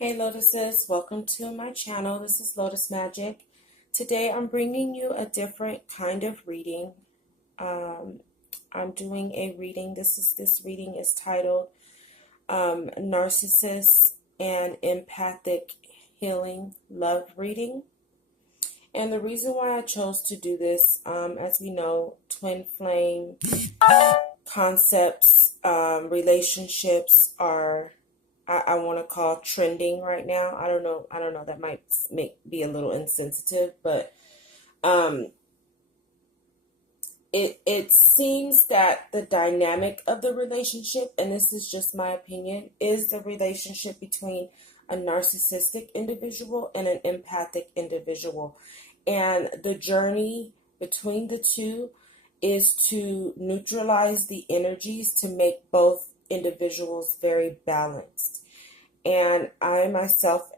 Hey Lotuses, welcome to my channel. This is Lotus Magic. Today I'm bringing you a different kind of reading. Um, I'm doing a reading. This reading is titled Narcissist and Empathic Healing Love Reading. And the reason why I chose to do this, as we know, twin flame concepts, relationships are I want to call trending right now. I don't know. That might be a little insensitive, but um, it seems that the dynamic of the relationship, and this is just my opinion, is the relationship between a narcissistic individual and an empathic individual, and the journey between the two is to neutralize the energies to make both individuals very balanced. And I myself,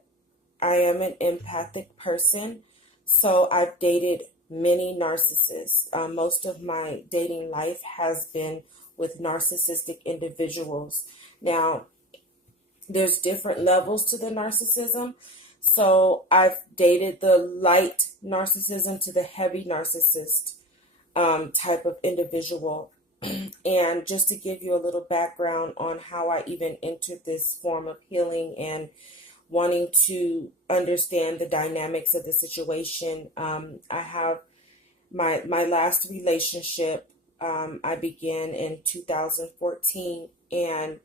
I am an empathic person, so I've dated many narcissists. Most of my dating life has been with narcissistic individuals. Now, there's different levels to the narcissism. So I've dated the light narcissism to the heavy narcissist type of individual. And just to give you a little background on how I even entered this form of healing and wanting to understand the dynamics of the situation, I have my last relationship. I began in 2014, and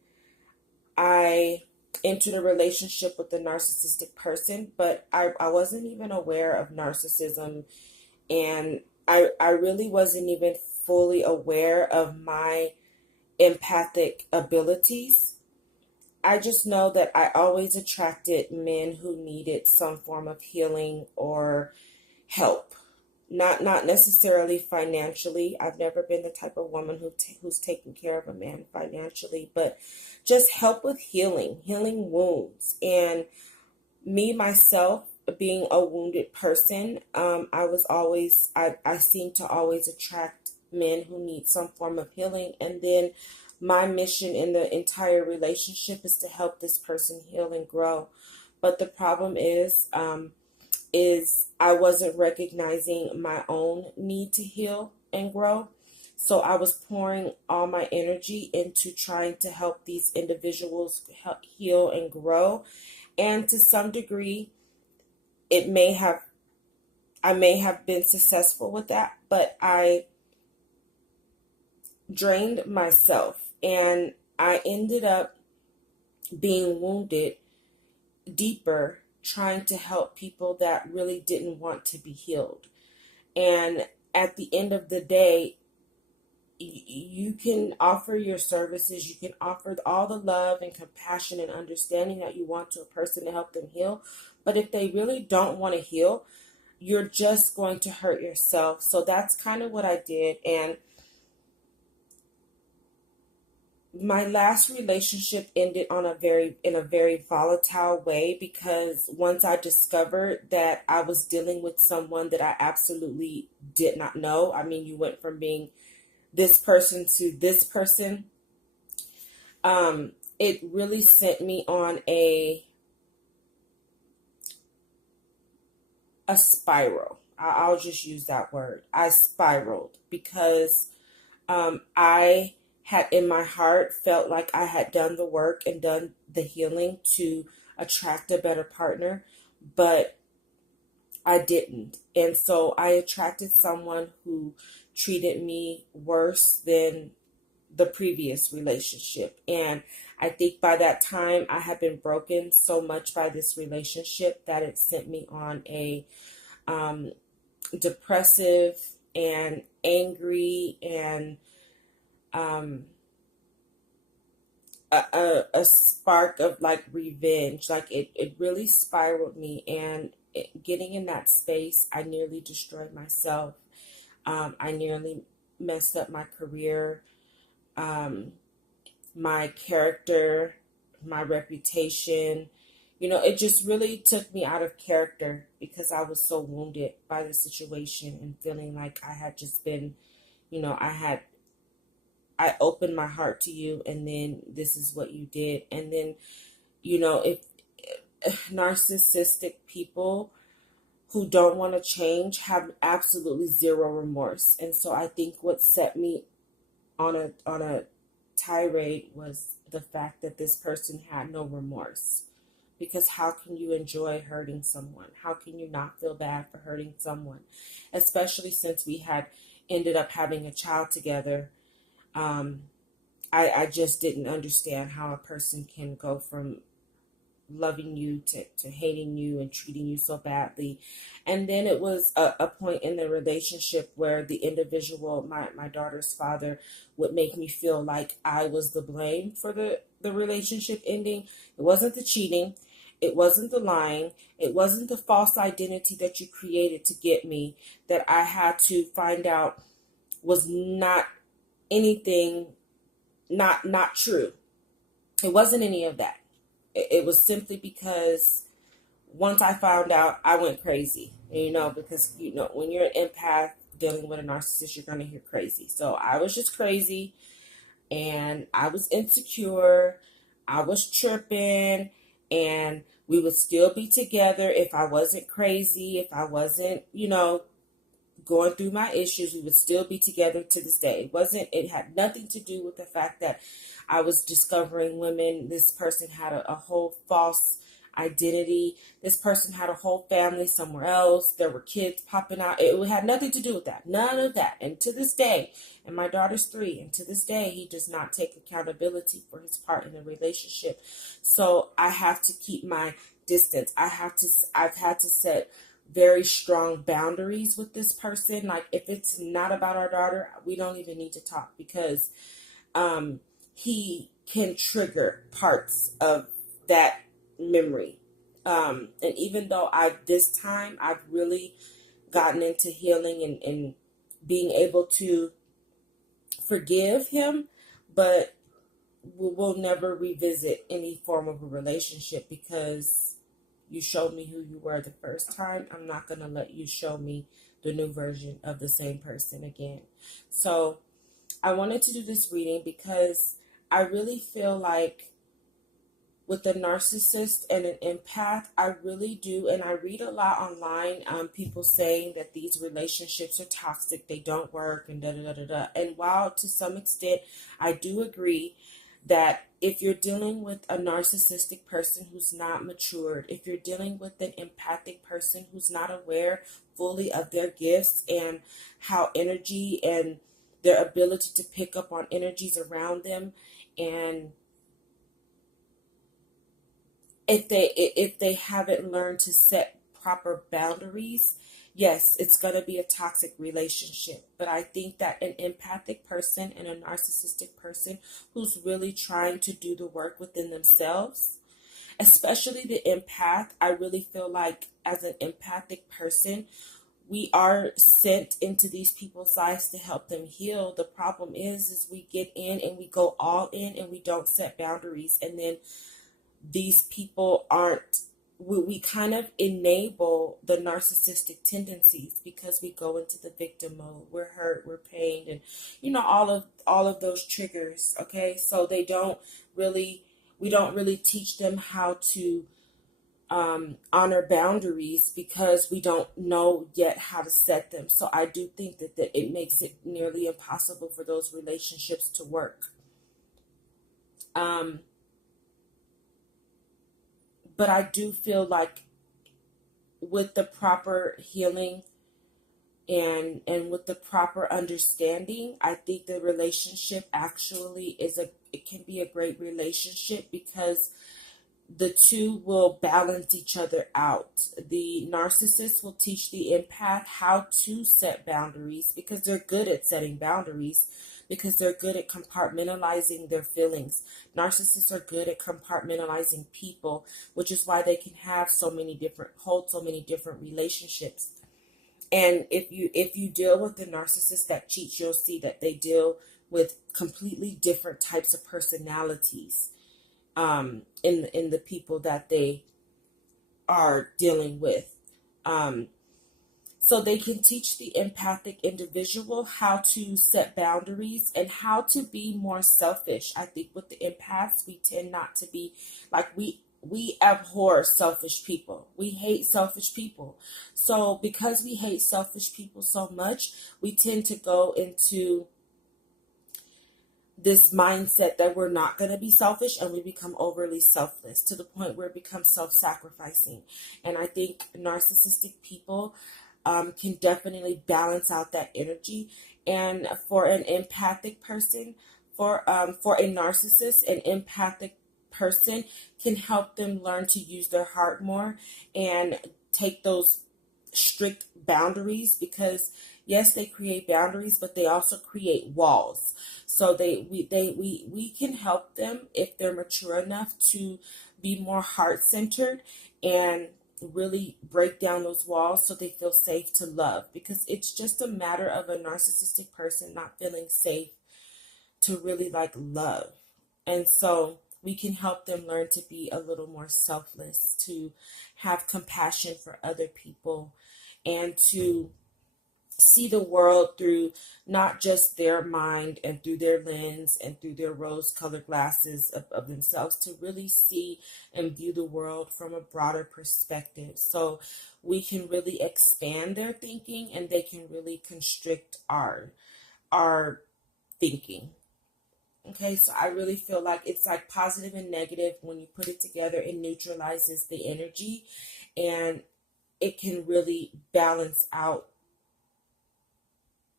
I entered a relationship with a narcissistic person, but I wasn't even aware of narcissism, and I really wasn't even fully aware of my empathic abilities. I just know that I always attracted men who needed some form of healing or help. Not necessarily financially. I've never been the type of woman who's taking care of a man financially, but just help with healing wounds. And me myself being a wounded person, I seem to always attract men who need some form of healing, and then my mission in the entire relationship is to help this person heal and grow. But the problem is I wasn't recognizing my own need to heal and grow. So I was pouring all my energy into trying to help these individuals heal and grow. And to some degree, it may have I may have been successful with that, but I drained myself, and I ended up being wounded deeper trying to help people that really didn't want to be healed. And at the end of the day, you can offer your services, you can offer all the love and compassion and understanding that you want to a person to help them heal. But if they really don't want to heal, you're just going to hurt yourself. So that's kind of what I did. And my last relationship ended in a very volatile way, because once I discovered that I was dealing with someone that I absolutely did not know. I mean, you went from being this person to this person. It really sent me on a spiral. I'll just use that word. I spiraled because I had in my heart felt like I had done the work and done the healing to attract a better partner, but I didn't. And so I attracted someone who treated me worse than the previous relationship. And I think by that time I had been broken so much by this relationship that it sent me on a depressive and angry and a spark of like revenge. Like it really spiraled me, and getting in that space, I nearly destroyed myself. I nearly messed up my career, my character, my reputation. It just really took me out of character because I was so wounded by the situation and feeling like I had just been, I opened my heart to you, and then this is what you did. And then, if narcissistic people who don't want to change have absolutely zero remorse. And so I think what set me on a tirade was the fact that this person had no remorse. Because how can you enjoy hurting someone? How can you not feel bad for hurting someone? Especially since we had ended up having a child together. I just didn't understand how a person can go from loving you to hating you and treating you so badly. And then it was a point in the relationship where the individual, my daughter's father, would make me feel like I was the blame for the relationship ending. It wasn't the cheating. It wasn't the lying. It wasn't the false identity that you created to get me, that I had to find out was not anything, not true. It wasn't any of that. It was simply because once I found out, I went crazy. Because, when you're an empath dealing with a narcissist, you're going to hear crazy. So I was just crazy, and I was insecure. I was tripping, and we would still be together if I wasn't crazy, if I wasn't, going through my issues. We would still be together to this day. It had nothing to do with the fact that I was discovering women. This person had a whole false identity. This person had a whole family somewhere else. There were kids popping out. It had nothing to do with that. None of that. And to this day, and my daughter's 3, and to this day, he does not take accountability for his part in the relationship. So I have to keep my distance. I've had to set very strong boundaries with this person. Like, if it's not about our daughter, we don't even need to talk, because he can trigger parts of that memory. And even though I've really gotten into healing and being able to forgive him, but we'll never revisit any form of a relationship, because you showed me who you were the first time. I'm not going to let you show me the new version of the same person again. So I wanted to do this reading because I really feel like with a narcissist and an empath, I really do, and I read a lot online, people saying that these relationships are toxic, they don't work, and da-da-da-da-da. And while to some extent I do agree that if you're dealing with a narcissistic person who's not matured, if you're dealing with an empathic person who's not aware fully of their gifts and how energy and their ability to pick up on energies around them, and if they haven't learned to set proper boundaries, yes, it's going to be a toxic relationship. But I think that an empathic person and a narcissistic person who's really trying to do the work within themselves, especially the empath, I really feel like as an empathic person, we are sent into these people's lives to help them heal. The problem is we get in and we go all in and we don't set boundaries. And then these people we kind of enable the narcissistic tendencies because we go into the victim mode. We're hurt, we're pained, and all of those triggers. Okay, so we don't really teach them how to honor boundaries because we don't know yet how to set them. So I do think that it makes it nearly impossible for those relationships to work. But I do feel like with the proper healing and with the proper understanding, I think the relationship actually it can be a great relationship because the two will balance each other out. The narcissist will teach the empath how to set boundaries because they're good at setting boundaries, because they're good at compartmentalizing their feelings. Narcissists are good at compartmentalizing people, which is why they can hold so many different relationships. And if you deal with the narcissist that cheats, you'll see that they deal with completely different types of personalities in the people that they are dealing with. So they can teach the empathic individual how to set boundaries and how to be more selfish. I think with the empaths, we tend not to be like we abhor selfish people. We hate selfish people. So because we hate selfish people so much, we tend to go into this mindset that we're not going to be selfish, and we become overly selfless to the point where it becomes self-sacrificing. And I think narcissistic people can definitely balance out that energy. And for an empathic person, for a narcissist, an empathic person can help them learn to use their heart more and take those strict boundaries, because yes, they create boundaries, but they also create walls. So we can help them if they're mature enough to be more heart centered and really break down those walls so they feel safe to love, because it's just a matter of a narcissistic person not feeling safe to really like love. And so we can help them learn to be a little more selfless, to have compassion for other people, and to see the world through not just their mind and through their lens and through their rose-colored glasses of themselves, to really see and view the world from a broader perspective. So we can really expand their thinking, and they can really constrict our thinking. Okay, so I really feel like it's like positive and negative. When you put it together, it neutralizes the energy, and it can really balance out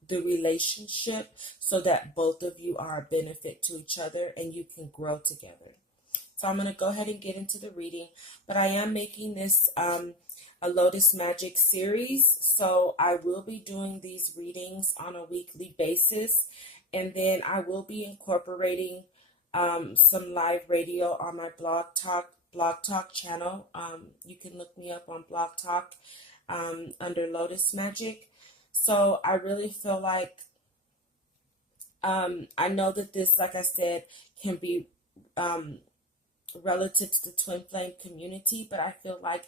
the relationship so that both of you are a benefit to each other and you can grow together. So I'm going to go ahead and get into the reading, but I am making this a Lotus Magic series, so I will be doing these readings on a weekly basis, and then I will be incorporating some live radio on my Blog Talk channel. You can look me up on Blog Talk under Lotus Magic. So I really feel like I know that this, like I said, can be relative to the twin flame community, but I feel like,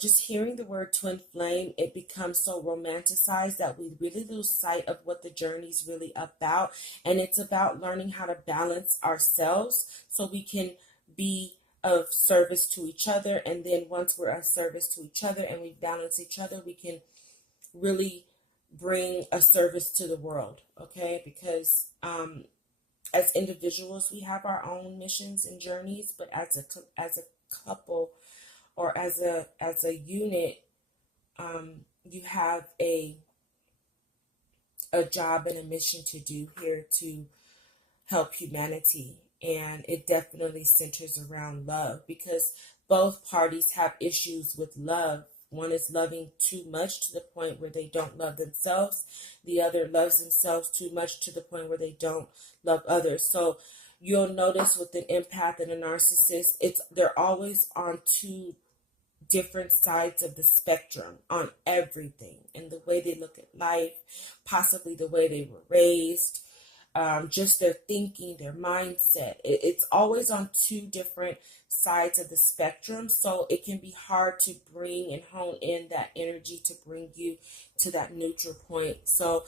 just hearing the word twin flame, it becomes so romanticized that we really lose sight of what the journey is really about. And it's about learning how to balance ourselves so we can be of service to each other. And then once we're of service to each other and we balance each other, we can really bring a service to the world, okay? Because as individuals, we have our own missions and journeys, but as a couple or as a unit, you have a job and a mission to do here to help humanity. And it definitely centers around love, because both parties have issues with love. One is loving too much to the point where they don't love themselves. The other loves themselves too much to the point where they don't love others. So you'll notice with an empath and a narcissist, they're always on two different sides of the spectrum on everything, and the way they look at life, possibly the way they were raised, just their thinking, their mindset. It's always on two different sides of the spectrum, so it can be hard to bring and hone in that energy to bring you to that neutral point. So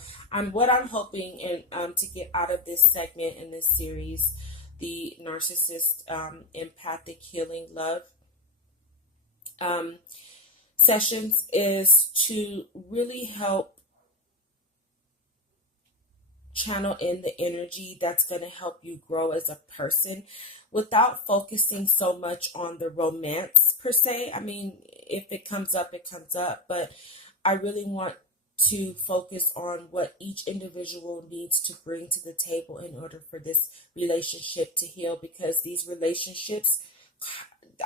what I'm hoping and to get out of this segment in this series, the narcissist empathic healing love sessions, is to really help channel in the energy that's going to help you grow as a person without focusing so much on the romance per se. I mean, if it comes up, it comes up, but I really want to focus on what each individual needs to bring to the table in order for this relationship to heal, because these relationships,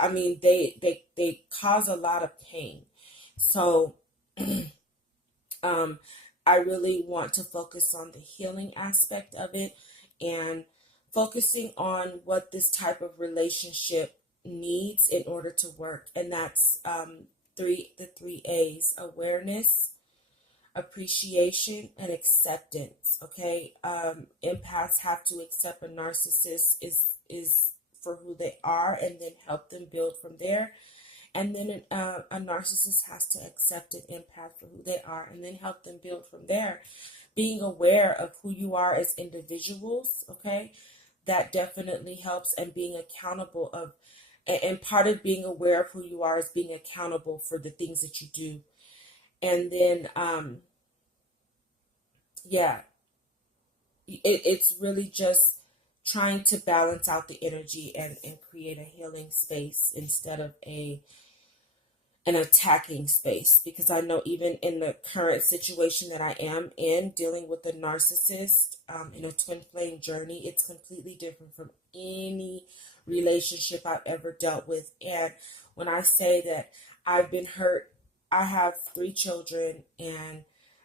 I mean, they cause a lot of pain. So I really want to focus on the healing aspect of it and focusing on what this type of relationship needs in order to work. And that's the three A's: awareness, appreciation, and acceptance. Okay. Empaths have to accept a narcissist is for who they are, and then help them build from there. And then a narcissist has to accept an empath for who they are and then help them build from there. Being aware of who you are as individuals, okay, that definitely helps. And being accountable of And part of being aware of who you are is being accountable for the things that you do. And then, yeah, it's really just trying to balance out the energy and create a healing space instead of an attacking space, because I know even in the current situation that I am in, dealing with a narcissist in a twin flame journey, it's completely different from any relationship I've ever dealt with. And when I say that I've been hurt, I have 3 children, and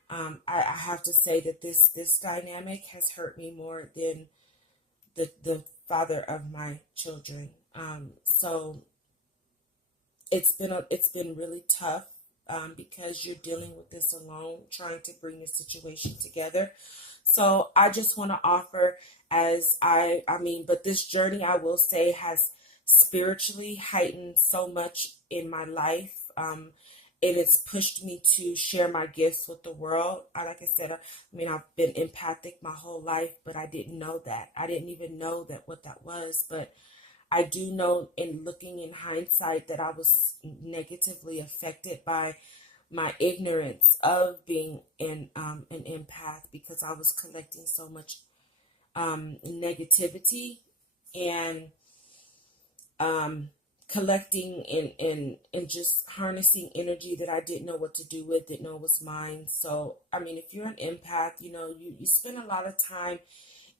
I have to say that this dynamic has hurt me more than the father of my children. So it's been really tough, because you're dealing with this alone, trying to bring the situation together. So I just want to offer, as I mean, but this journey, I will say, has spiritually heightened so much in my life. And it's pushed me to share my gifts with the world. Like I said, I mean, I've been empathic my whole life, but I didn't know that. I didn't even know that what that was. But I do know, in looking in hindsight, that I was negatively affected by my ignorance of being an empath, because I was collecting so much negativity and collecting and just harnessing energy that I didn't know what to do with, didn't know it was mine. So, I mean, if you're an empath, you spend a lot of time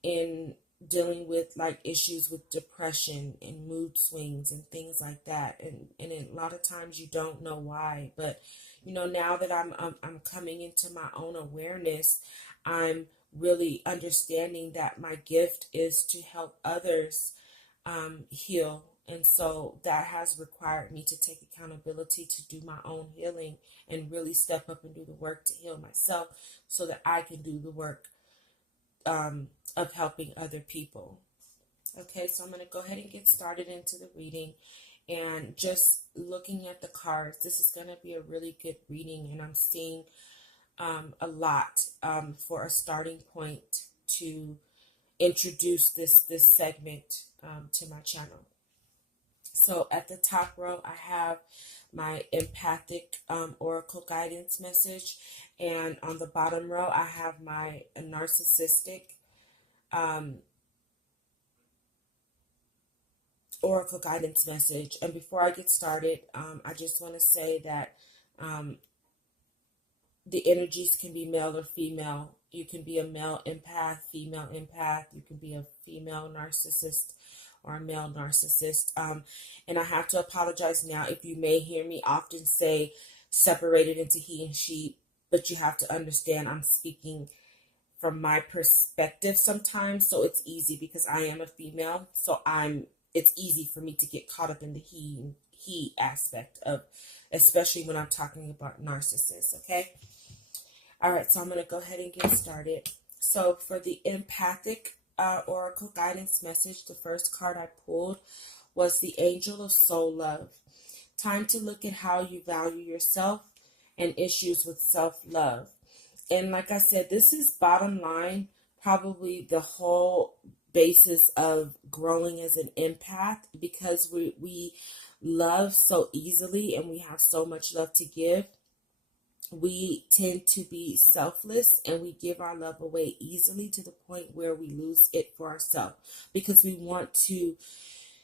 in dealing with like issues with depression and mood swings and things like that, and a lot of times you don't know why. But now that I'm coming into my own awareness, I'm really understanding that my gift is to help others heal. And so that has required me to take accountability to do my own healing and really step up and do the work to heal myself, so that I can do the work of helping other people. Okay, so I'm going to go ahead and get started into the reading. And just looking at the cards, this is going to be a really good reading. And I'm seeing a lot for a starting point to introduce this segment to my channel. So at the top row, I have my empathic oracle guidance message. And on the bottom row, I have my narcissistic oracle guidance message. And before I get started, I just want to say that the energies can be male or female. You can be a male empath, female empath. You can be a female narcissist or a male narcissist. And I have to apologize now if you may hear me often say separated into he and she, but you have to understand I'm speaking from my perspective sometimes, so it's easy because I am a female, so it's easy for me to get caught up in the he aspect of, especially when I'm talking about narcissists. Okay, all right, so I'm going to go ahead and get started. So for the empathic oracle guidance message, the first card I pulled was the Angel of Soul Love. Time to look at how you value yourself and issues with self-love. And like I said, this is bottom line, probably the whole basis of growing as an empath, because we love so easily and we have so much love to give. We tend to be selfless and we give our love away easily to the point where we lose it for ourselves, because we want to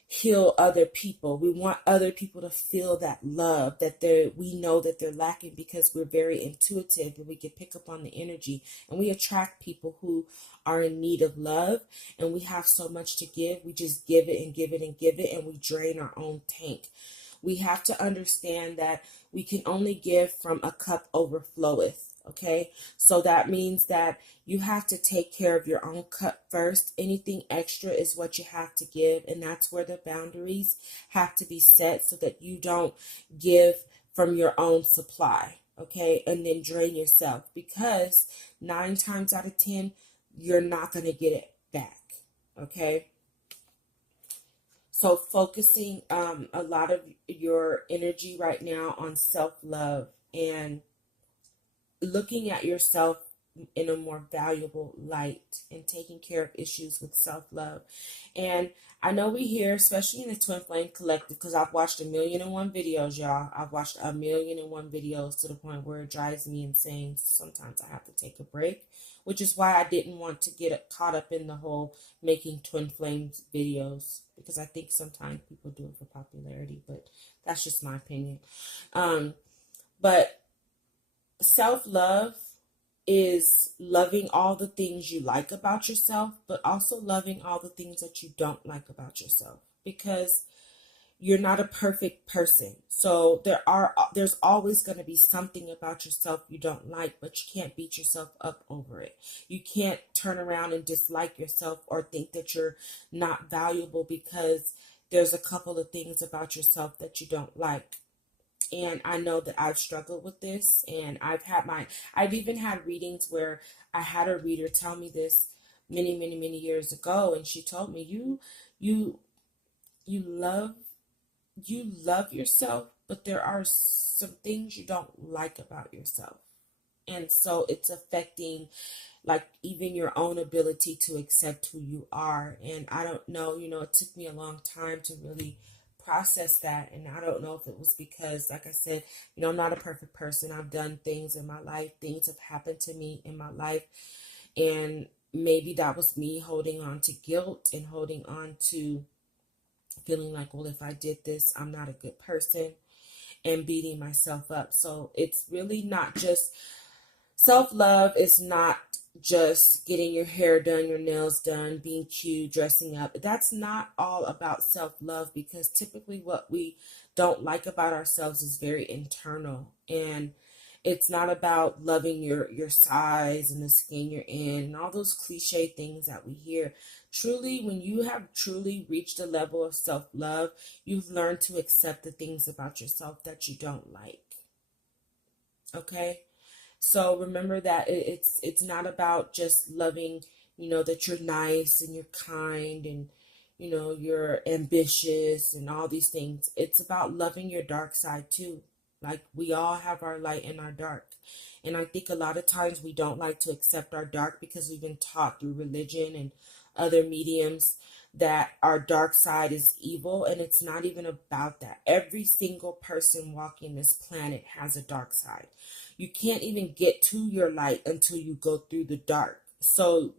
heal other people. We want other people to feel that love that we know that they're lacking, because we're very intuitive and we can pick up on the energy, and we attract people who are in need of love, and we have so much to give. We just give it and give it and give it, and we drain our own tank. We have to understand that we can only give from a cup overfloweth. Okay, so that means that you have to take care of your own cup first. Anything extra is what you have to give, and that's where the boundaries have to be set, so that you don't give from your own supply, okay, and then drain yourself, because 9 times out of 10 you're not going to get it back. Okay, so focusing a lot of your energy right now on self-love and looking at yourself in a more valuable light and taking care of issues with self-love. And I know we hear, especially in the Twin Flame Collective, because I've watched 1,000,001 videos, y'all. I've watched 1,000,001 videos to the point where it drives me insane. Sometimes I have to take a break, which is why I didn't want to get caught up in the whole making Twin Flames videos, because I think sometimes people do it for popularity, but that's just my opinion. But self-love is loving all the things you like about yourself, but also loving all the things that you don't like about yourself, because you're not a perfect person. So there's always going to be something about yourself you don't like, but you can't beat yourself up over it. You can't turn around and dislike yourself or think that you're not valuable because there's a couple of things about yourself that you don't like. And I know that I've struggled with this, and I've even had readings where I had a reader tell me this many, many, many years ago, and she told me, you you love you love yourself, but there are some things you don't like about yourself. And so it's affecting, like, even your own ability to accept who you are. And I don't know, it took me a long time to really process that. And I don't know if it was because, like I said, I'm not a perfect person. I've done things in my life, things have happened to me in my life. And maybe that was me holding on to guilt and holding on to feeling like, well, if I did this, I'm not a good person, and beating myself up. So it's really not just self-love. Is not just getting your hair done, your nails done, being cute, dressing up. That's not all about self-love, because typically what we don't like about ourselves is very internal. And it's not about loving your size and the skin you're in and all those cliche things that we hear. Truly, when you have truly reached a level of self-love, you've learned to accept the things about yourself that you don't like. Okay? So remember that it's not about just loving, that you're nice and you're kind and, you're ambitious and all these things. It's about loving your dark side too. Like, we all have our light and our dark. And I think a lot of times we don't like to accept our dark because we've been taught through religion and other mediums that our dark side is evil. And it's not even about that. Every single person walking this planet has a dark side. You can't even get to your light until you go through the dark. So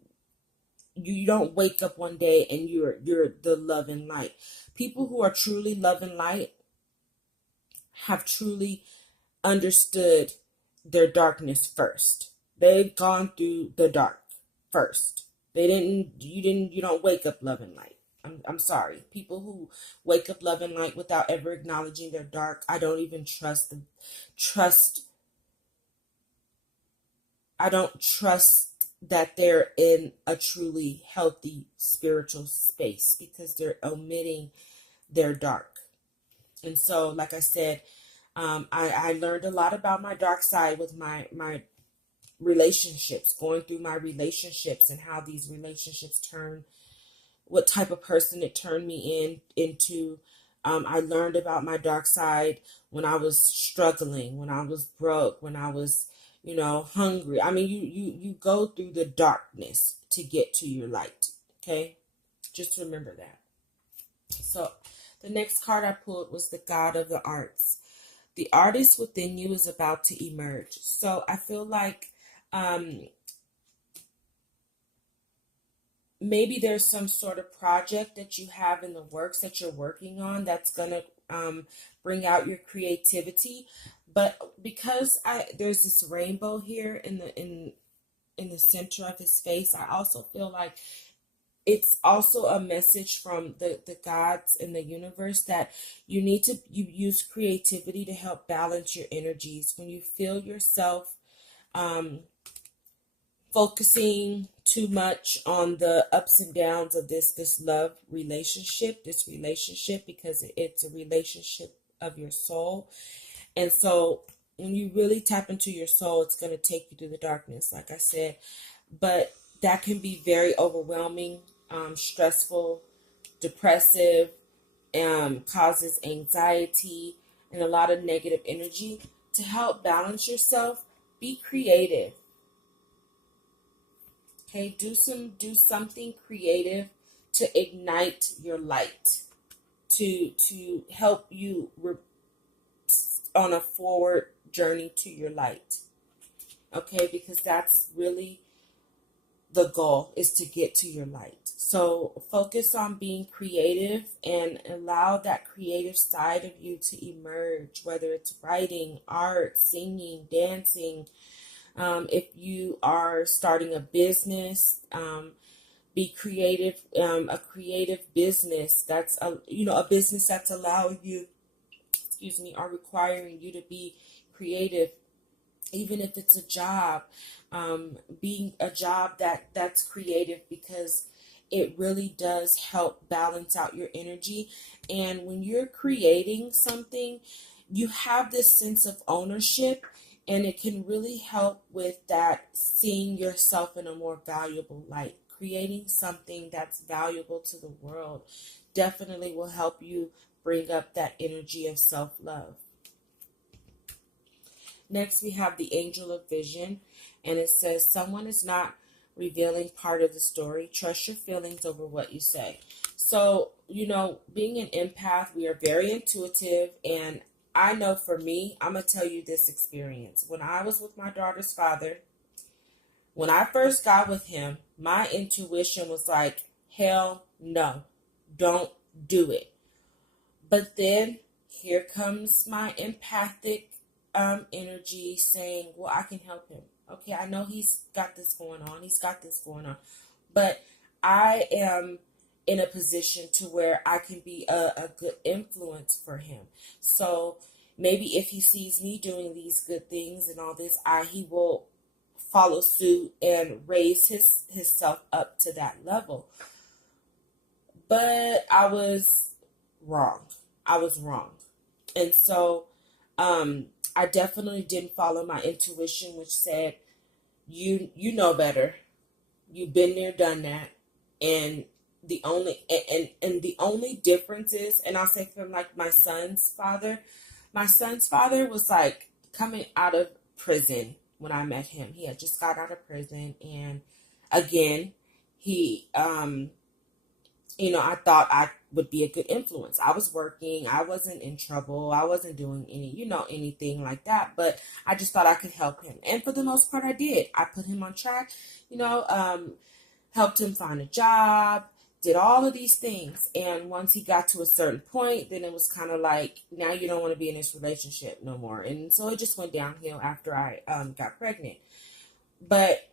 you don't wake up one day and you're the love and light. People who are truly love and light have truly understood their darkness first. They've gone through the dark first. You don't wake up love and light. I'm sorry. People who wake up love and light without ever acknowledging their dark, I don't even I don't trust that they're in a truly healthy spiritual space, because they're omitting their dark. And so, like I said, I learned a lot about my dark side with my relationships, going through my relationships and how these relationships what type of person it turned me into. I learned about my dark side when I was struggling, when I was broke, when I was, hungry. I mean, you go through the darkness to get to your light. Okay, just remember that. So the next card I pulled was the God of the Arts. The artist within you is about to emerge. So I feel like maybe there's some sort of project that you have in the works that you're working on that's going to bring out your creativity. But because there's this rainbow here in the center of his face, I also feel like it's also a message from the gods in the universe that you use creativity to help balance your energies. When you feel yourself focusing too much on the ups and downs of this love relationship, because it's a relationship of your soul. And so when you really tap into your soul, it's going to take you through the darkness, like I said. But that can be very overwhelming, stressful, depressive, causes anxiety and a lot of negative energy. To help balance yourself, be creative. Okay, do something creative to ignite your light, to help you on a forward journey to your light. Okay, because that's really the goal, is to get to your light. So focus on being creative and allow that creative side of you to emerge, whether it's writing, art, singing, dancing. If you are starting a business, be creative. A creative business that's a business that's allowing you, are requiring you to be creative. Even if it's a job, being a job that's creative, because it really does help balance out your energy. And when you're creating something, you have this sense of ownership, and it can really help with that, seeing yourself in a more valuable light. Creating something that's valuable to the world definitely will help you bring up that energy of self-love. Next, we have the Angel of Vision, and it says, someone is not revealing part of the story. Trust your feelings over what you say. So, being an empath, we are very intuitive, and I know for me, I'm going to tell you this experience. When I was with my daughter's father, when I first got with him, my intuition was like, hell no, don't do it. But then here comes my empathic energy saying, well, I can help him. Okay, I know he's got this going on. He's got this going on. But I am in a position to where I can be a good influence for him. So maybe if he sees me doing these good things and all this, he will follow suit and raise himself up to that level. But I was wrong. And so I definitely didn't follow my intuition, which said, you know better. You've been there, done that. And the only difference is, and I'll say from like my son's father was like coming out of prison when I met him. He had just got out of prison, and again, he I thought I would be a good influence. I was working. I wasn't in trouble. I wasn't doing anything like that. But I just thought I could help him. And for the most part, I did. I put him on track, helped him find a job, did all of these things. And once he got to a certain point, then it was kind of like, now you don't want to be in this relationship no more. And so it just went downhill after I got pregnant. But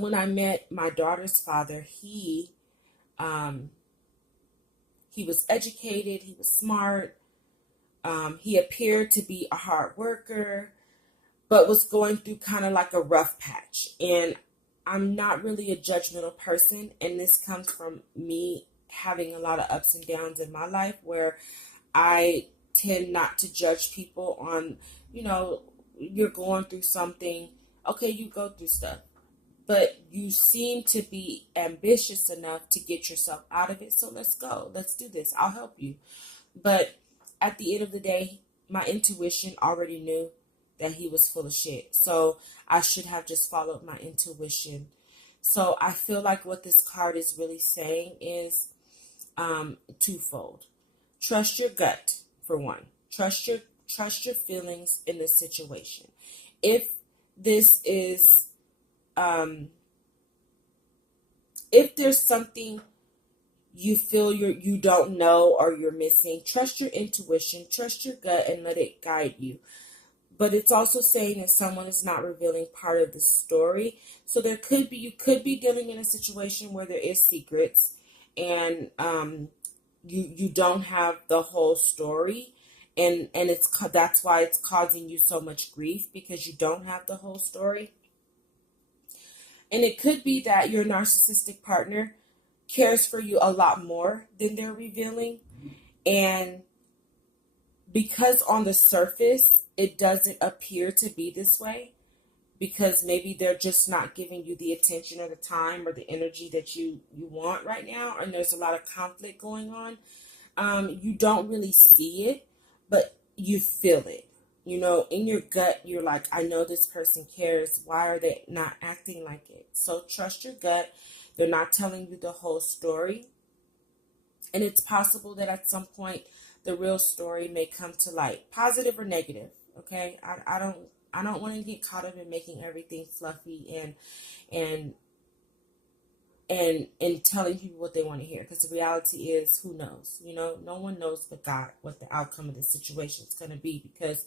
when I met my daughter's father, he was educated, he was smart, he appeared to be a hard worker, but was going through kind of like a rough patch. And I'm not really a judgmental person, and this comes from me having a lot of ups and downs in my life, where I tend not to judge people on, you're going through something. Okay, you go through stuff, but you seem to be ambitious enough to get yourself out of it. So let's go. Let's do this. I'll help you. But at the end of the day, my intuition already knew that he was full of shit. So I should have just followed my intuition. So I feel like what this card is really saying is twofold. Trust your gut, for one. Trust your feelings in this situation. If this is if there's something you feel you don't know or you're missing, trust your intuition, trust your gut, and let it guide you. But it's also saying that someone is not revealing part of the story. So you could be dealing in a situation where there is secrets, and you don't have the whole story, and that's why it's causing you so much grief, because you don't have the whole story. And it could be that your narcissistic partner cares for you a lot more than they're revealing. And because on the surface, it doesn't appear to be this way, because maybe they're just not giving you the attention or the time or the energy that you want right now, and there's a lot of conflict going on. You don't really see it, but you feel it. You know, in your gut, you're like, I know this person cares. Why are they not acting like it? So trust your gut. They're not telling you the whole story. And it's possible that at some point the real story may come to light, positive or negative. Okay. I don't want to get caught up in making everything fluffy and and telling people what they want to hear, because the reality is, who knows? You know, no one knows but God what the outcome of the situation is going to be, because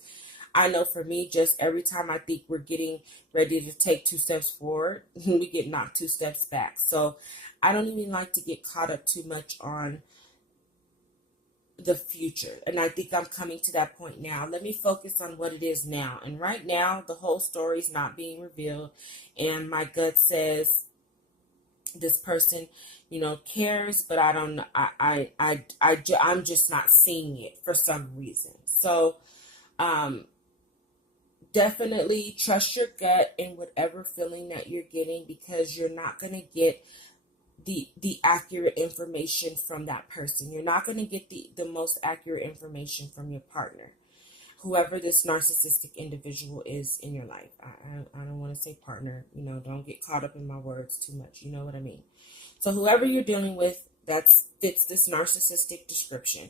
I know for me, just every time I think we're getting ready to take 2 steps forward, we get knocked 2 steps back. So I don't even like to get caught up too much on the future. And I think I'm coming to that point now. Let me focus on what it is now. And right now, the whole story is not being revealed. And my gut says this person, you know, cares, but I don't, I'm just not seeing it for some reason. So, definitely trust your gut in whatever feeling that you're getting, because you're not going to get the accurate information from that person. You're not going to get the most accurate information from your partner, whoever this narcissistic individual is in your life. I don't want to say partner, you know, don't get caught up in my words too much. You know what I mean? So whoever you're dealing with that fits this narcissistic description,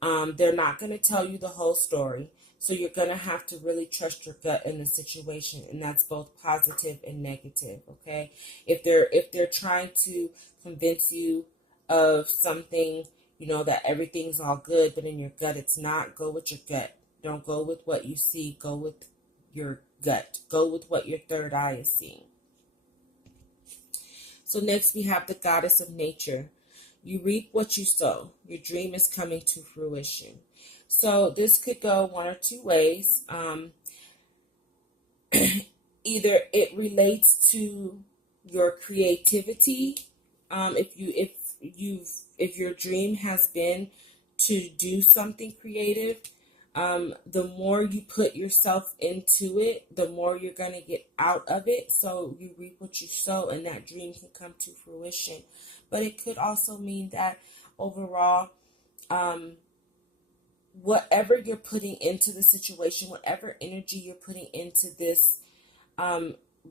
they're not going to tell you the whole story. So you're going to have to really trust your gut in the situation, and that's both positive and negative, okay? If they're trying to convince you of something, you know, that everything's all good, but in your gut it's not, go with your gut. Don't go with what you see, go with your gut. Go with what your third eye is seeing. So next we have the goddess of nature. You reap what you sow. Your dream is coming to fruition. So this could go one or two ways. Either it relates to your creativity. If your dream has been to do something creative, the more you put yourself into it, the more you're going to get out of it. So you reap what you sow, and that dream can come to fruition. But it could also mean that overall, whatever you're putting into the situation, whatever energy you're putting into this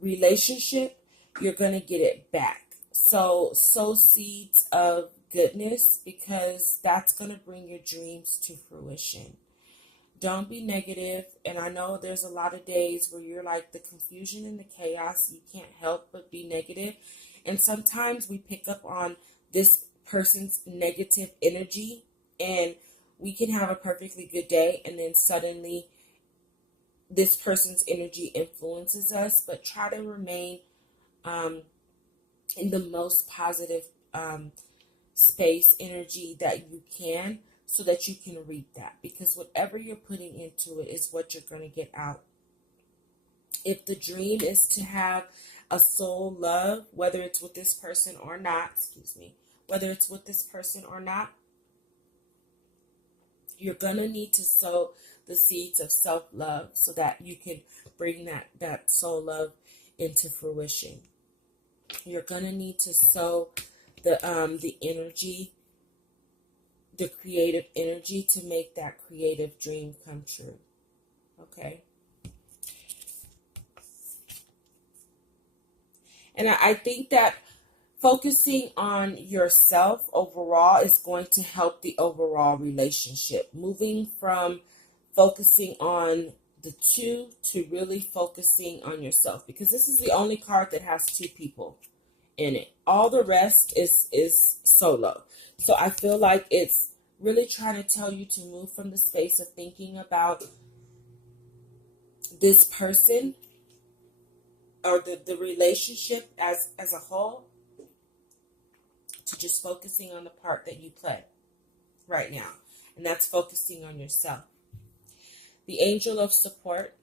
relationship, you're going to get it back. So sow seeds of goodness, because that's going to bring your dreams to fruition. Don't be negative. And I know there's a lot of days where you're like, the confusion and the chaos, you can't help but be negative. And sometimes we pick up on this person's negative energy, and we can have a perfectly good day, and then suddenly this person's energy influences us. But try to remain in the most positive space energy that you can, so that you can reap that, because whatever you're putting into it is what you're going to get out. If the dream is to have a soul love, whether it's with this person or not, whether it's with this person or not, you're going to need to sow the seeds of self-love so that you can bring that soul love into fruition. You're going to need to sow the energy, the creative energy, to make that creative dream come true. Okay? And I think that focusing on yourself overall is going to help the overall relationship. Moving from focusing on the two to really focusing on yourself, because this is the only card that has two people in it. All the rest is solo. So I feel like it's really trying to tell you to move from the space of thinking about this person or the relationship as a whole, to just focusing on the part that you play right now. And that's focusing on yourself. The angel of support.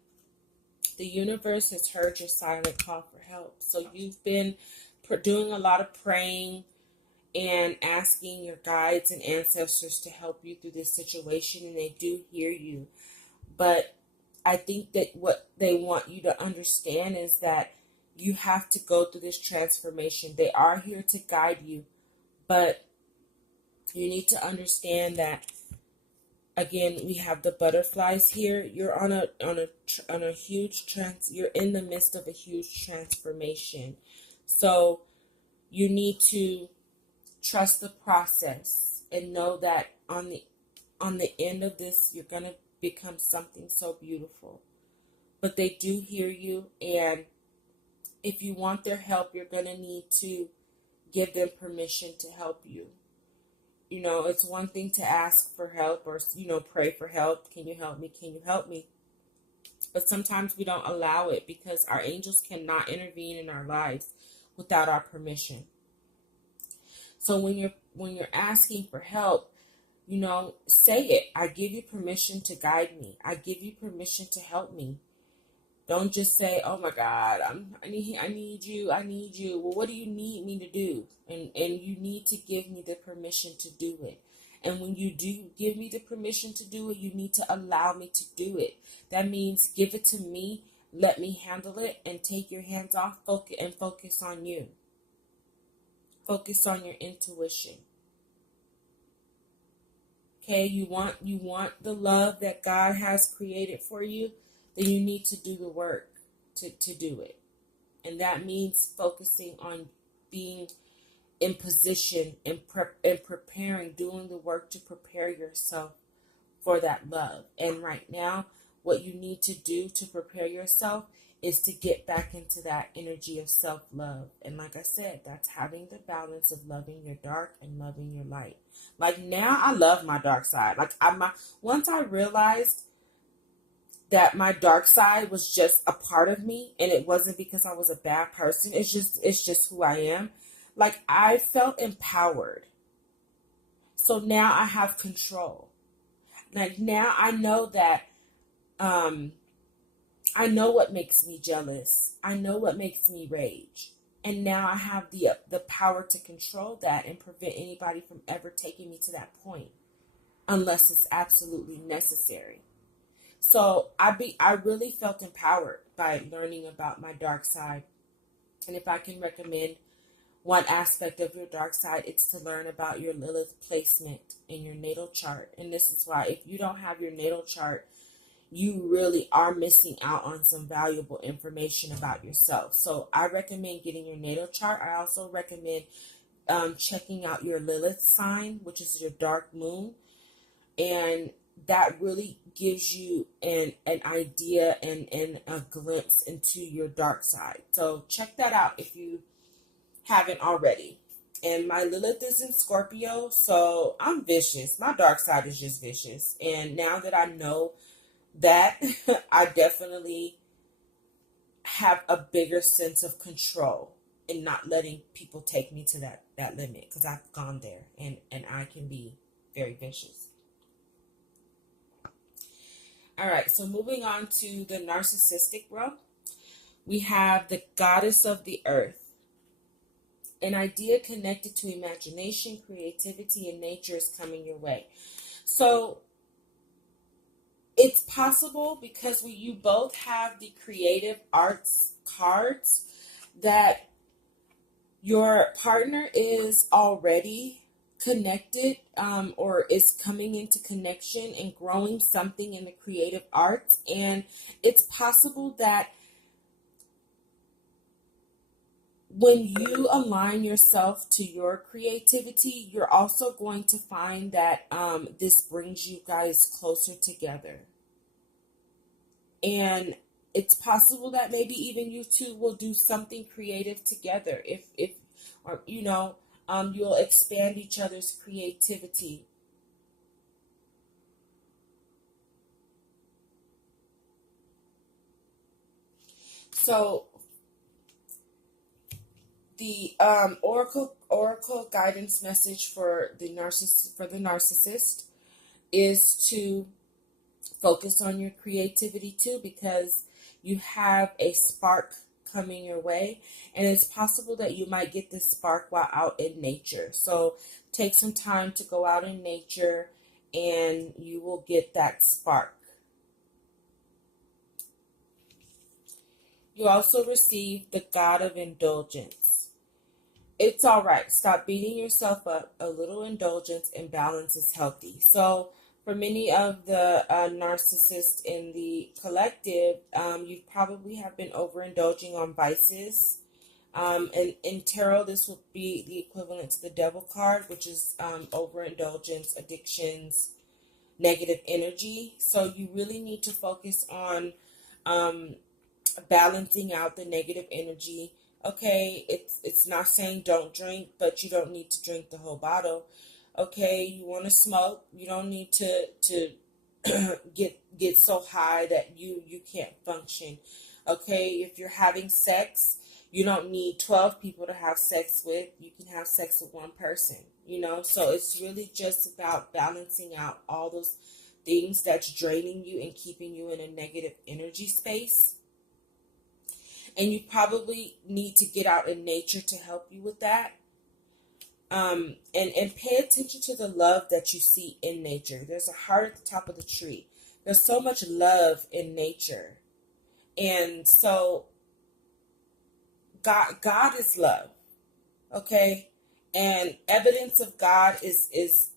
The universe has heard your silent call for help. So you've been doing a lot of praying and asking your guides and ancestors to help you through this situation, and they do hear you. But I think that what they want you to understand is that you have to go through this transformation. They are here to guide you, but you need to understand that Again, we have the butterflies here. You're on a huge you're in the midst of a huge transformation. So you need to trust the process and know that on the end of this, you're going to become something so beautiful. But they do hear you, and if you want their help, you're going to need to give them permission to help you. You know, it's one thing to ask for help or, pray for help. Can you help me? Can you help me? But sometimes we don't allow it because our angels cannot intervene in our lives without our permission. So when you're asking for help, say it. I give you permission to guide me. I give you permission to help me. Don't just say, "Oh my God, I need you. Well, what do you need me to do?" And you need to give me the permission to do it. And when you do give me the permission to do it, you need to allow me to do it. That means give it to me, let me handle it, and take your hands off. Focus on you. Focus on your intuition. Okay, you want the love that God has created for you, then you need to do the work to do it. And that means focusing on being in position and preparing, doing the work to prepare yourself for that love. And right now, what you need to do to prepare yourself is to get back into that energy of self-love. And like I said, that's having the balance of loving your dark and loving your light. Like now, I love my dark side. Like once I realized that my dark side was just a part of me, and it wasn't because I was a bad person. It's just who I am. Like I felt empowered. So now I have control. Like now I know that I know what makes me jealous. I know what makes me rage. And now I have the power to control that and prevent anybody from ever taking me to that point unless it's absolutely necessary. So I really felt empowered by learning about my dark side. And if I can recommend one aspect of your dark side, it's to learn about your Lilith placement in your natal chart. And this is why if you don't have your natal chart, you really are missing out on some valuable information about yourself. So I recommend getting your natal chart. I also recommend checking out your Lilith sign, which is your dark moon. And that really gives you an idea and a glimpse into your dark side. So check that out if you haven't already. And my Lilith is in Scorpio, so I'm vicious. My dark side is just vicious. And now that I know that, I definitely have a bigger sense of control in not letting people take me to that limit, because I've gone there and I can be very vicious. All right, so moving on to the narcissistic realm, we have the goddess of the earth. An idea connected to imagination, creativity, and nature is coming your way. So it's possible, because you both have the creative arts cards, that your partner is already connected or is coming into connection and growing something in the creative arts. And it's possible that when you align yourself to your creativity, you're also going to find that this brings you guys closer together. And it's possible that maybe even you two will do something creative together. You'll expand each other's creativity. So the oracle guidance message for the narcissist is to focus on your creativity too, because you have a spark coming your way, and it's possible that you might get this spark while out in nature. So take some time to go out in nature and you will get that spark. You also receive the God of Indulgence. It's all right. Stop beating yourself up. A little indulgence and balance is healthy. So For many of the narcissists in the collective, you probably have been overindulging on vices. And in tarot, this would be the equivalent to the devil card, which is overindulgence, addictions, negative energy. So you really need to focus on um, balancing out the negative energy. Okay, it's not saying don't drink, but you don't need to drink the whole bottle. Okay, you want to smoke, you don't need to get so high that you can't function. Okay, if you're having sex, you don't need 12 people to have sex with. You can have sex with one person, you know? So it's really just about balancing out all those things that's draining you and keeping you in a negative energy space. And you probably need to get out in nature to help you with that. And pay attention to the love that you see in nature. There's a heart at the top of the tree. There's so much love in nature. And so God is love. Okay? And evidence of God is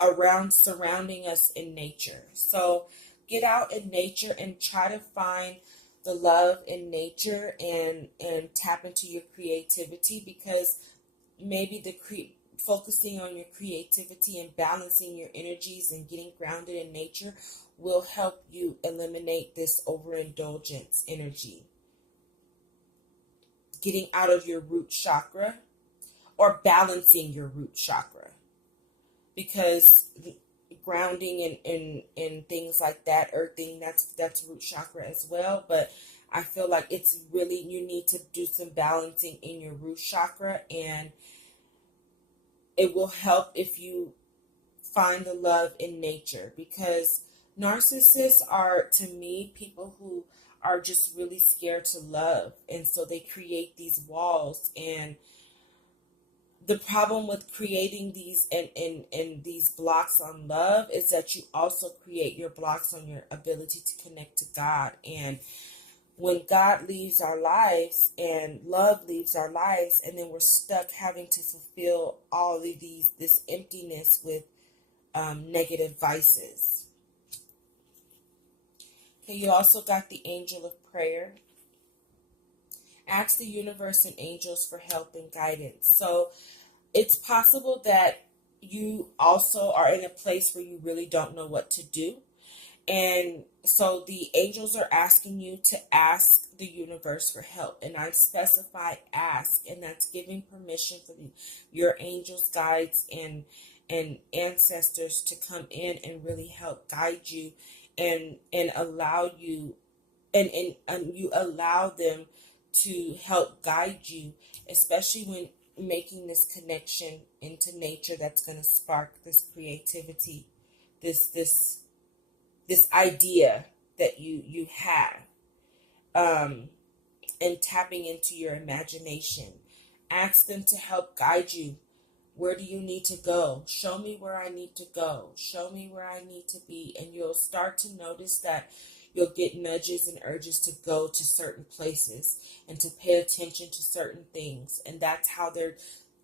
around, surrounding us in nature. So get out in nature and try to find the love in nature and tap into your creativity, because maybe focusing on your creativity and balancing your energies and getting grounded in nature will help you eliminate this overindulgence energy. Getting out of your root chakra or balancing your root chakra, because grounding and things like that, earthing, that's root chakra as well. But I feel like it's really, you need to do some balancing in your root chakra, and it will help if you find the love in nature, because narcissists are, to me, people who are just really scared to love, and so they create these walls. And the problem with creating these and these blocks on love is that you also create your blocks on your ability to connect to God. And when God leaves our lives and love leaves our lives, and then we're stuck having to fulfill all of this emptiness with negative vices. Okay, you also got the angel of prayer. Ask the universe and angels for help and guidance. So it's possible that you also are in a place where you really don't know what to do. And so the angels are asking you to ask the universe for help. And I specify ask, and that's giving permission for your angels, guides, and ancestors to come in and really help guide you and allow you, and you allow them to help guide you, especially when making this connection into nature that's going to spark this creativity, this idea that you have, and tapping into your imagination. Ask them to help guide you. Where do you need to go? Show me where I need to go. Show me where I need to be. And you'll start to notice that you'll get nudges and urges to go to certain places and to pay attention to certain things. And that's how they're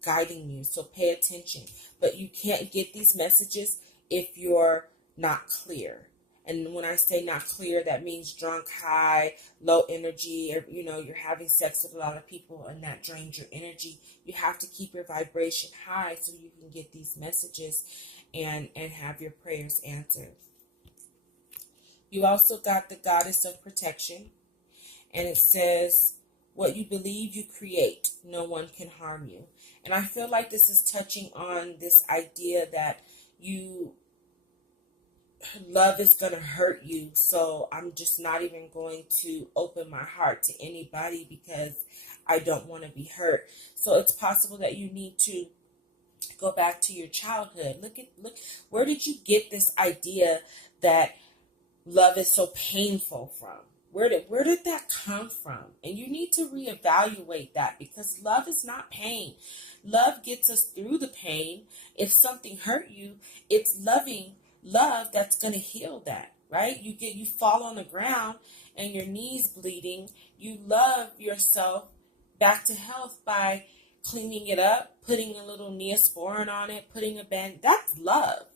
guiding you. So pay attention. But you can't get these messages if you're not clear. And when I say not clear, that means drunk, high, low energy, or, you're having sex with a lot of people and that drains your energy. You have to keep your vibration high so you can get these messages and have your prayers answered. You also got the goddess of protection, and it says, what you believe you create, no one can harm you. And I feel like this is touching on this idea that love is going to hurt you, so I'm just not even going to open my heart to anybody because I don't want to be hurt. So it's possible that you need to go back to your childhood. Look, where did you get this idea that love is so painful from? Where did that come from? And you need to reevaluate that, because love is not pain. Love gets us through the pain. If something hurt you, it's loving love that's going to heal that, right? You fall on the ground and your knees bleeding. You love yourself back to health by cleaning it up, putting a little Neosporin on it, putting a band. That's love.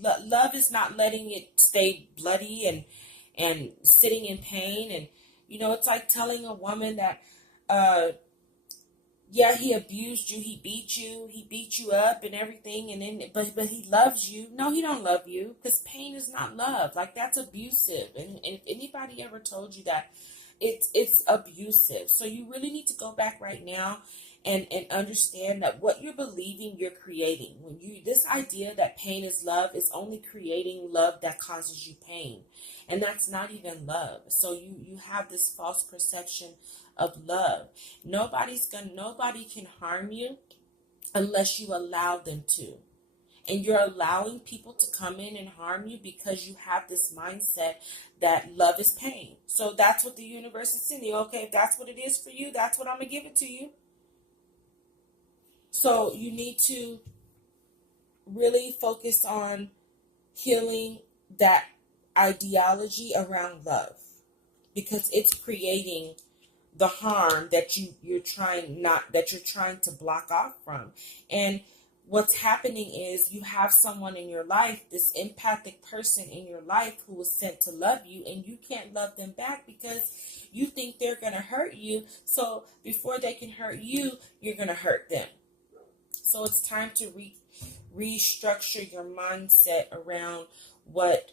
love is not letting it stay bloody and sitting in pain. And it's like telling a woman that yeah, he abused you, he beat you up and everything, and then but he loves you. No, he don't love you, because pain is not love. Like, that's abusive. And if anybody ever told you that, it's abusive. So you really need to go back right now and understand that what you're believing, you're creating. When you this idea that pain is love is only creating love that causes you pain. And that's not even love. So you have this false perception of love. Nobody can harm you unless you allow them to. And you're allowing people to come in and harm you because you have this mindset that love is pain. So that's what the universe is sending. Okay, if that's what it is for you, that's what I'm going to give it to you. So you need to really focus on healing that ideology around love, because it's creating the harm that you're trying to block off from. And what's happening is you have someone in your life, this empathic person in your life, who was sent to love you, and you can't love them back because you think they're going to hurt you. So before they can hurt you, you're going to hurt them. So it's time to restructure your mindset around what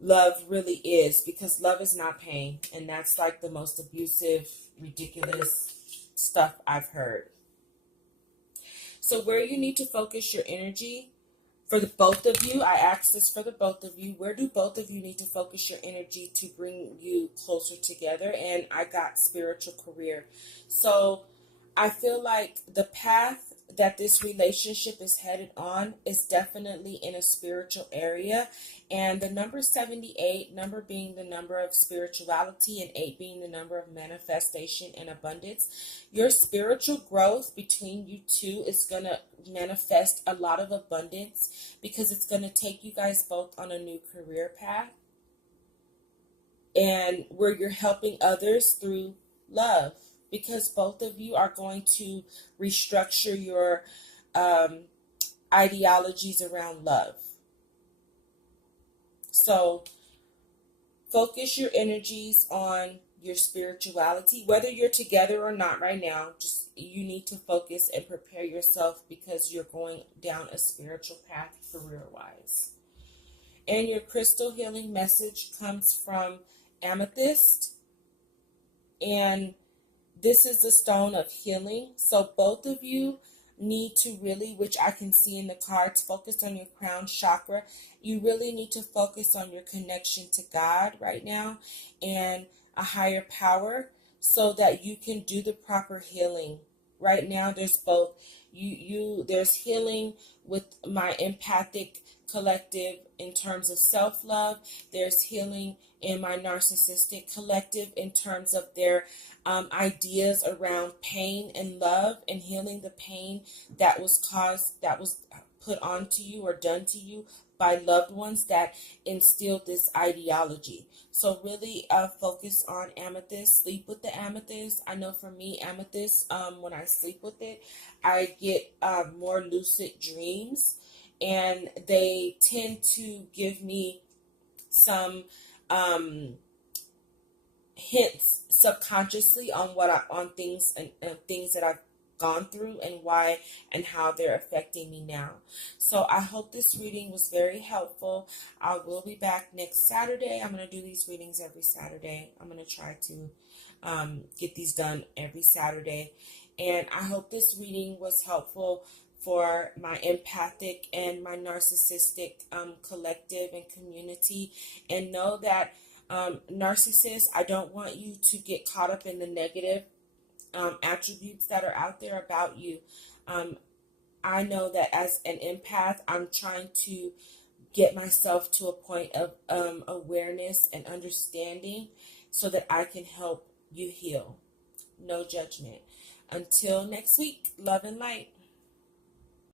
love really is, because love is not pain. And that's like the most abusive, ridiculous stuff I've heard. So where you need to focus your energy, for the both of you, I asked this for the both of you, where do both of you need to focus your energy to bring you closer together? And I got spiritual career. So I feel like the path that this relationship is headed on is definitely in a spiritual area. And the number 78, number being the number of spirituality and 8 being the number of manifestation and abundance, your spiritual growth between you two is going to manifest a lot of abundance, because it's going to take you guys both on a new career path, and where you're helping others through love, because both of you are going to restructure your ideologies around love. So focus your energies on your spirituality, whether you're together or not right now. Just you need to focus and prepare yourself, because you're going down a spiritual path career-wise. And your crystal healing message comes from amethyst, and this is the stone of healing. So both of you need to really, which I can see in the cards, focus on your crown chakra. You really need to focus on your connection to God right now and a higher power, so that you can do the proper healing. Right now there's both. There's healing with my empathic collective in terms of self-love. There's healing in my narcissistic collective in terms of their ideas around pain and love, and healing the pain that was put onto you or done to you by loved ones that instilled this ideology. So really focus on amethyst. Sleep with the amethyst. I know for me, amethyst, when I sleep with it, I get more lucid dreams, and they tend to give me some hints subconsciously on things and things that I've gone through, and why and how they're affecting me now. So I hope this reading was very helpful. I will be back next Saturday. I'm going to do these readings every Saturday. I'm going to try to get these done every Saturday. And I hope this reading was helpful for my empathic and my narcissistic collective and community. And know that narcissists, I don't want you to get caught up in the negative attributes that are out there about you. I know that as an empath, I'm trying to get myself to a point of awareness and understanding, so that I can help you heal. No judgment. Until next week, love and light.